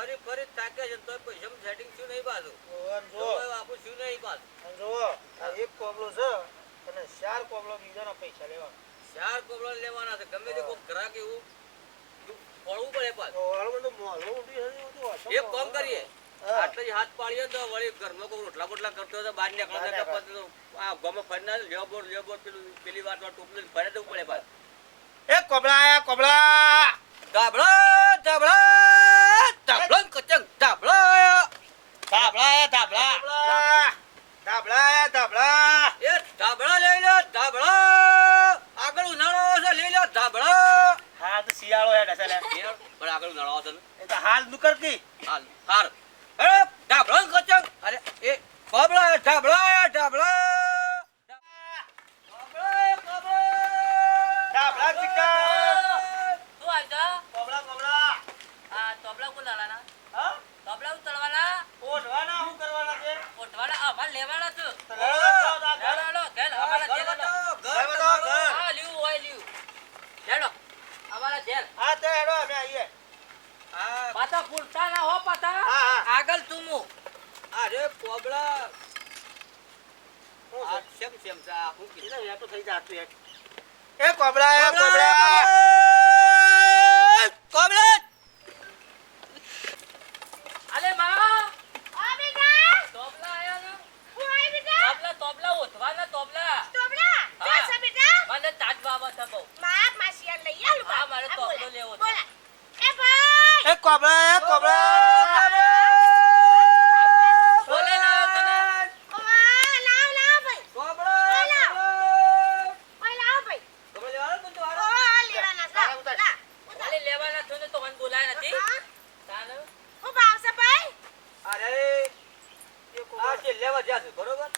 ફરી ફરી તાકે છે તોય પૈસા સેટિંગ શું નહીં પાછું જો આપું શું નહીં પાછું જો એક કોબલો છે અને ચાર કોબલો બીજાના પૈસા લેવા ચાર કોબલો લેવાના છે. ગમે તે કોઈ ગ્રાહક એવું પડવું પડે પાછું. એક કામ કરીએ. આટલે હાથ પાડીએ તો વળી ઘરનો કોઈ રોટલા બોટલા કરતો હતો બહાર નીકળતો હતો આ ગમે ફરીને લ્યો બોર લ્યો બોર પેલું પેલી વાત ટોપલી ભરે દેવું પડે પાછું. એ કોબળા કોબળા. ધાબળા ધાબળા ધાબળા ધાબળા કચંગ ધાબળા ધાબળા ધાબળા ધાબળા ધાબળા લઈ લો ધાબળા આગળ ઉનાળો છે લઈ લો ધાબળા હા તો શિયાળો હેડ હશે લે. યાર, પણ આગળ ઉનાળો આવતો ને એ તો હાલ નુકર કી હાલ હાર અરે ધાબળા કચંગ અરે એ કોબળા ધાબળા ધાબળા ધાબળા કોબળા ધાબળા ચિકન શું આયતા? કોબલા કોબલા આ તબલા કોણ લાલાના? હા તબલા ઉતરવાના? ઓઢવાના શું કરવાના છે ઓઢવાના? આ અમારે લેવાના છે. તો લેવા જાઓ તો આ ઘર. લેવાનો લો, ઘેર, અમારા ઘર ઘેર લો. બતાવો, ઘર ઘર બતાવો, તમારું. ઘર. હા, લીવું હોય, લીવું. લેલો. અમારા ઘેર. હા તો હેડો અમે આવીએ આ પાછા ફૂલતા ના હો પાછા. હા હા આગળ ચૂમું. અરે કોબળા શું આ? શેમ શેમ કીધું? થઈ જાતું. એ કોબળા આલે માં. તબલા આયા ને? તબલા, તબલા ઓઢવાના તબલા. હા. મને તાજ બાબા છે બહુ. હા, મારે તબલો લેવો. એ બોલે ના તને. કોબળા કોબળા કોબળા લેવાનો પણ તો હારો. આલે લેવાના છો ને તો મને બોલાય નથી તાને? અરે આ છે લેવા જ્યાં છે બરોબર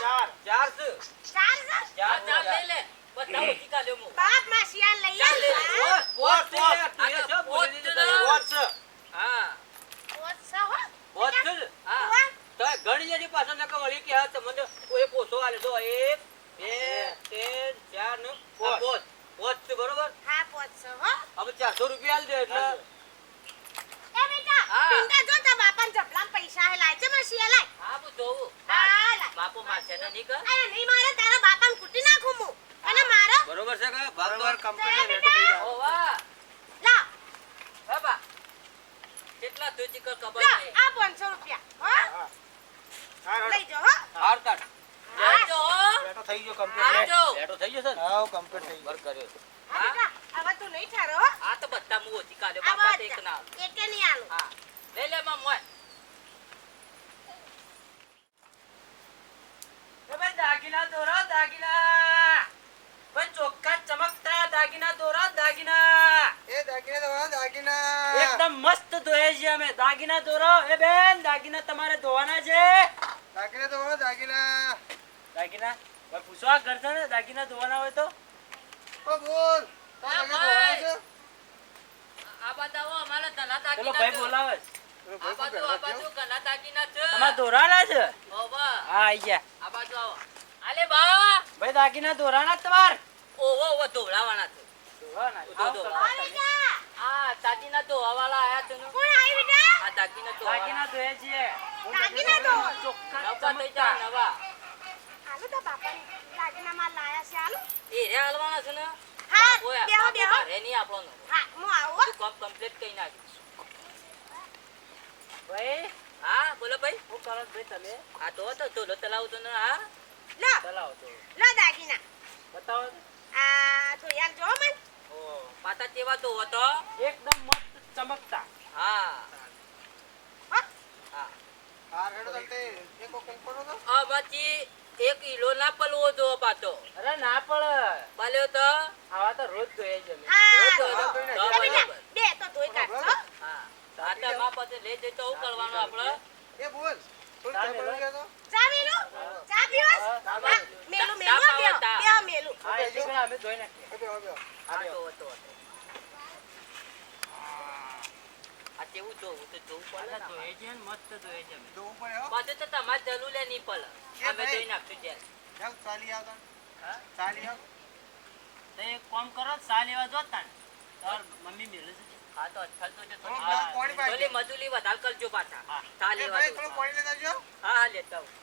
ચાર ચાર છે હા, ચાર ચાલ લઈ લે. બધા ઓછી કાઢ્યો હું. બાપમાં શિયાળ લઈ ચાલ લે. આવ. પોત, પોત છે લે. આ તું એ તો શું પોત બોલી છે દીધું? ને. વોટ છે હા પોત છે હો. પોત છે હા તો ઘણી જણી પાછળ નકર વળી કે હા તમને કોઈ પોસો આલે તો એક બે ત્રણ ચાર ને પોત. પોત પોત છે બરોબર હા, પોત છે હો. હવે ચારસો રૂપિયા આલ એટલે એ બેટા, હા. જો તાર બાપાને જબલામાં પૈસા હે લાય છે મારે લાય. હા હું જોઉં હા, લાય. બાપુ મારશે ને નહીં કર અરે નહીં મારે તારા બાપાને કૂટી નાખું હું. અને મારો બરોબર છે કે બરોબર તો કમ્પ્લીટ થઈ ઓ વાહ લાવ, હા બા કેટલા તું ચીકર ખબર આ 500 રૂપિયા. હો? હા હા લઈ જાઓ, હો. હાર કાઢ હેઠું થઈ ગયો કમ્પ્લીટ બેટો થઈ ગયો સર હાવ કમ્પ્લીટ થઈ વર્ક કર્યો હા, આવા તો નહીં ઠારો, આ તો બધા મુ ઓછી કાલે બાપા એક ના. એકે નહીં આલો. હા. લે લે માં મોય. હવે દાગીના દોરો દાગીના. પણ ચોખ્ખા ચમકતા દાગીના દોરો દાગીના. એ દાગીના દોરો દાગીના. એકદમ મસ્ત ધોએ છે અમે. દાગીના દોરો. એ બેન દાગીના તમારે ધોવાના છે. દાગીના દવા દાગીના. દાગીના ભાઈ પૂછો આ ઘર છે ને દાગીના ધોવાના હોય તો? ઓ બોલ. ભાઈ. આ બતાવો અમારા ધના ચલો ભાઈ બોલાવે. આ બાજુ આ બાજુ ઘના દાગીના છે. તમારે ધોરાના છે? ઓવા હા આઈ ગયા. આ બાજુ આવો. આલે બા ભાઈ દાગીના ધોરાના તમાર? ઓવો ઓવો ધોવડાવાના છે. તો. આ દાગીના ધોવાવાળા આયા છે કોણ આવી બેટા? આ દાગીના ધોવાવાળા. દાગીના ધોયા છે દાગીના ધો. નવા. થઈ જાય નવા. આલુ તાર બાપાને દાગીનામાં લાયા છે, આલુ. એ રે હાલવાના છે ને? હા, બેહો, બેહો. મારે નહીં આપણો હા, હું આવું, તું કામ કરી નાખ. ભાઈ હા બોલો ભાઈ. હું કરો ભાઈ તમે? આ તો હતો ધોલો તલાવ તો હા? લો, ચલાવો તો. લો દાગીના. બતાવો આ ધોઈ આલજો, હો મને. ઓ પાતા તેવા તો હતો? એકદમ મસ્ત ચમકતા. હા. હો. હા. એક કંકોડો તો? આ પછી એક કિલો ના પલવો જો પાતો અરે ના પણ પાલ્યો તો. આવા તો રોજ. હા, બેટા, બરાબર. બે તો ધોઈ કાઢ હા. તાતા માં પાસે લઈ જઈ તો કરવાનું આપણે? એ બોલ. ચા મેલો. પડી ચા પીવસ? હા, હા, મેલું, મેલું. બેહો, મેલું. હા અમે ધોઈ નાખીએ. આ તો હતો હતો આ કેવું જોવું તો જોવું પડે ને ધોએ છે ને મસ્ત ધોએ છે જોવું પડે હો. પાછું તો તમારે જરૂર લે નહીં પડે અમે જોઈ નાખશું ચાલી આવો હા? ચાલી આવો. તો એક કામ કરો તાર મમ્મી મેલે છે હા તો અઠલ તો જો થોડી હા, પાણી પાઈ થોડી મજૂરી વધારે કરજો પાછા હા. લેવા થોડું પાણી લેતા આવજો. હા હા લેતા આવું.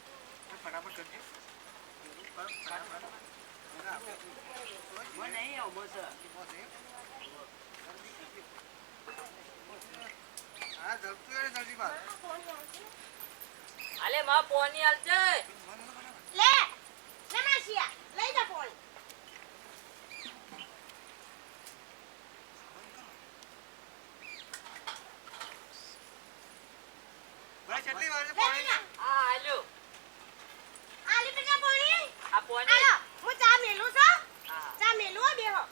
ફટાફટ કરજો. ફટાફટ. મને નહીં આવું મસ્ત હા જલ્દી અરે જલ્દી બાર અલે માં પોની આલજે લે લે માસિયા લઈ જા ફોન ભાઈ કેટલી વાર લે આ આલ્યો આલી. બેટા પાણી. આ પોની. આલો હું ચા મેલું છું. હા. ચા મેલું બેહો.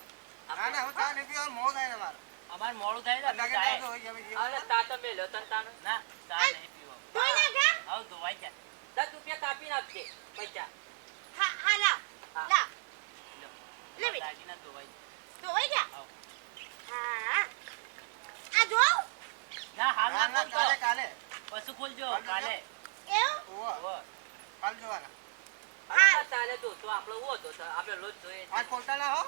ના ના હું ચા નહીં પીવાનું મોં થાય ને મારે. અમાર મોડું થાય ને અરે તા તો મેલ્યો તન. તા ના તા નહીં પીવો? આવ ધોવાઈ જા દસ રૂપિયા કાપી નાખજે પૈસા. હા હા લા લા લાવ. લો. બેટા. દાગીના ધોવાઈ. ધોઈ આવ. હા. આ જો. ના હાલ ના. કાલે કાલે. પશુ ખોલજો કાલે એવું? ઓ કાલ જોવાના. ચાલે તો આપણો આપણે લોજ જોઈએ. આજ ખોલતા ના હો.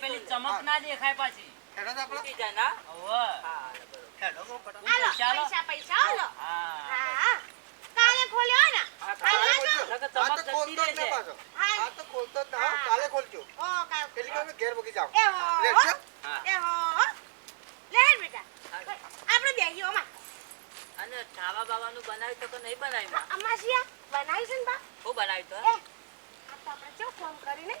પેલી ચમક ના દેખાય પાછી. હેડો તો આપણે. જાય ના? ઓહો. હા હેડો તો ફટાફટ. આલો પૈસા પૈસા પૈસા હા. હા. કાલે ખોલ્યો ને? હા, કાલે કાલે નકર ખોલજો. આ તો ખોલતો જ રહેશે. પાછો. આ તો ખોલતો જ ના. કાલે ખોલજો. ઓ કાલ પેલી વાર ઘેર મૂકી જાઉં એ હો એ હો. લે બેટા. આપણે બેહીઓ માં અને ખાવા બાવાનું બનાવ્યું તો કે નહીં બનાવ્યું? માં? અમાસિયા બનાવી છે ને બા? હું બનાવ્યું તો? એ આ તો આપણે ચો ફોન કરીને?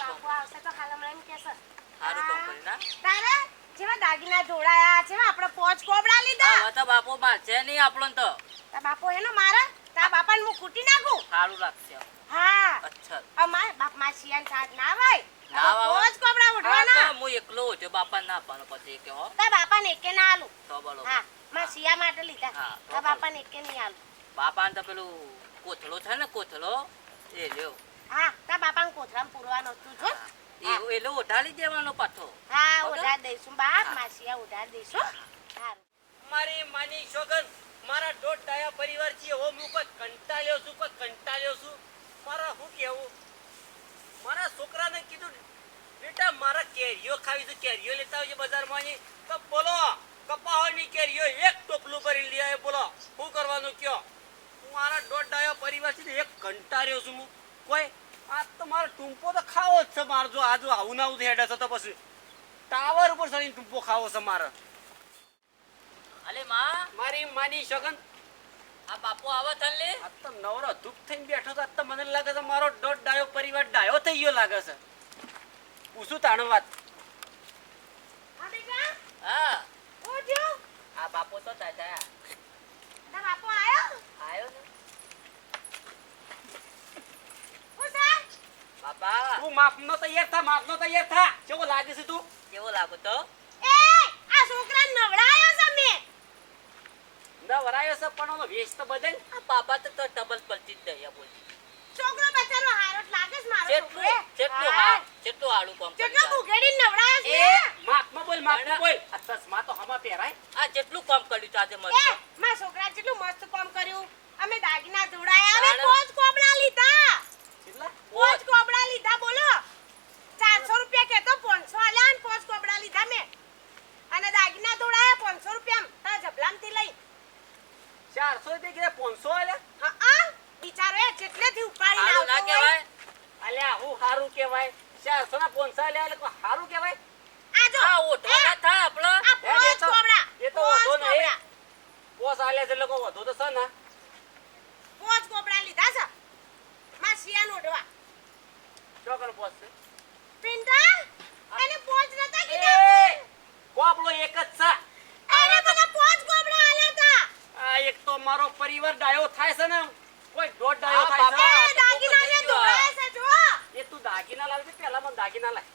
બાપુ આવશે તો ખાલી હમણાં એમ કહેશે. સારું કામ હા. કર્યું ના. તારે જેવા દાગીના જોડાયા છે આપણે પોચ કોબડા લીધા. હવે તો બાપુ મારશે નહીં આપણને તો. તા બાપો એનો મારે તા બાપાને હું કૂટી નાખું? સારું લાગશે હા. અચ્છા. અમાર બાપમાં શિયાન સાથ ના ભાઈ ના વાય. પોચ કોબડા ઉઠવાના. તો હું એકલો ઉઠ્યો બાપા ના આપવાનો પછી કે હો. તા બાપાને એકે ના આલું. તો હા માં શિયા માટે લીધા. તો તા બાપાને એકે નહીં આલું. બાપાને તો પેલું કોથળો છે ને કોથળો. એ લ્યો હા તા બાપાને કોથળામાં પૂરવાનો હતું જો. એટલે ઉઠાડી દેવાનો પાછો હા ઓકે? દઈશું. બાપ માસી માસિયા દઈશું. મારી માની સોગન મારા દોઢ ડાયા પરિવાર છે હો હું કોઈ કંટાળ્યો છું કોઈ કંટાળ્યો છું. મારા શું કેવું? મારા છોકરાને કીધું બેટા મારા કેરીઓ ખાવી છે કેરીઓ લેતા આવજે બજારમાં અહીં. તો બોલો કપાહોની કેરીઓ એક ટોપલું ભરી લઈ આવે બોલો. શું કરવાનું કયો હું મારા દોઢ ડાયો પરિવાર છે એક કંટાળ્યો છું હું. કોઈ તો મારો ટૂંપો તો ખાવો જ છે મારો જો આજુ આવું ના આવું હેડે છે તો પછી ટાવર ઉપર ચડીને ટૂંપો ખાવો છે મારે અલે માં મારી માની સગન આ બાપુ આવે તન લે આ તો નવરો દુઃખ થઈને બેઠો તો આ તો મને લાગે છે મારો દોઢ ડાયો પરિવાર ડાયો થઈ ગયો લાગે છે પૂછું તાણ વાત હા બેટા હા હું થયું આ બાપુ તો દાદા તા બાપો આયો આયો ને હું સા બાપા તું માપનો તૈયાર થા માપનો તૈયાર થા. કેવો લાગે છે તું? કેવો લાગુ તો? એ આ છોકરા નવડાયો છે મેં. નવરાયો છે પણ ઓલો વેશ તો બદલ. આ બાપા તો તો ડબલ પલટી જ દયા બોલ. છોકરો બચારો હારો લાગે છે મારો જેટલું છોકરો જેટલું હા. હા જેટલું આડું કામ જેટલો કર્યું નવડાયો છે એ બોલ માપમાં બોલ. આ ચશ્મા તો હમા પહેરાય. આ જેટલું કામ કર્યું આજે મસ્ત મારા છોકરા જેટલું મસ્ત કામ કર્યું અમે દાગીના ધોડાયા અમે તાણે- પોચ કોબડા લીધા કેટલા પોચ કોબડા લીધા બોલો ચારસો રૂપિયા કેતો પાંચસો આલ્યા અને પોચ કોબડા લીધા મેં અને દાગીના ધોડાયા પાંચસો રૂપિયા તારા જબલામથી લઈ ચારસો રૂપિયા કીધા પાંચસો આલ્યા હા આ બિચારો એ જેટલેથી ઉપાડીને ના કહેવાય. અલ્યા હું સારું કહેવાય. ચારસો ના પાંચસો આલ્યા એટલે કોઈ કહેવાય? આ જો આ ઓઠવા ના થાય આપડે આ હેડ, એ પોચ તો- કોબડા એ તો પોચ નહીં. પોસ આલ્યા છે એટલે કોઈ તો છે ને. કોબડા લીધા છે? માં શિયાળ ઓઢવા. ચોકન પોસ છે? પિંડા એને પોચ નતા કીધા? કોપલો એક જ છે. એને મને પોચ કોબડા આલ્યા તા આ એક તો મારો પરિવાર ડાયો થાય છે ને કોઈ દોઢ ડાયો આ થાય બાપા. છે એ દાગીના ને ધોળાયા છે જો એ તું દાગીના લાવજે પેલા મને દાગીના લાય.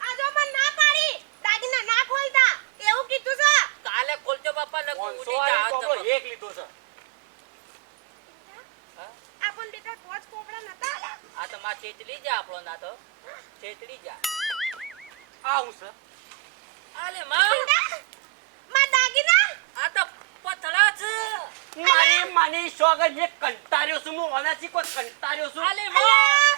આ જો મને ના પાડી. દાગીના ના ખોલતા. એવું કીધું છે? કાલે ખોલજો બાપા ને ઉડી જા કોપલો એક લીધો છે. આપણ બેટા કોચ કોપડા નતા આ તો માં ચેતલી જા આપણો ના તો ચેતલી જા. આ હું છે. આલે માં. માં દાગીના? આ તો પથળા છે. મારી માની શોગર એક કંટાર્યો છું હું ઓનાથી કોઈ કંટાર્યો છું. આલે માં.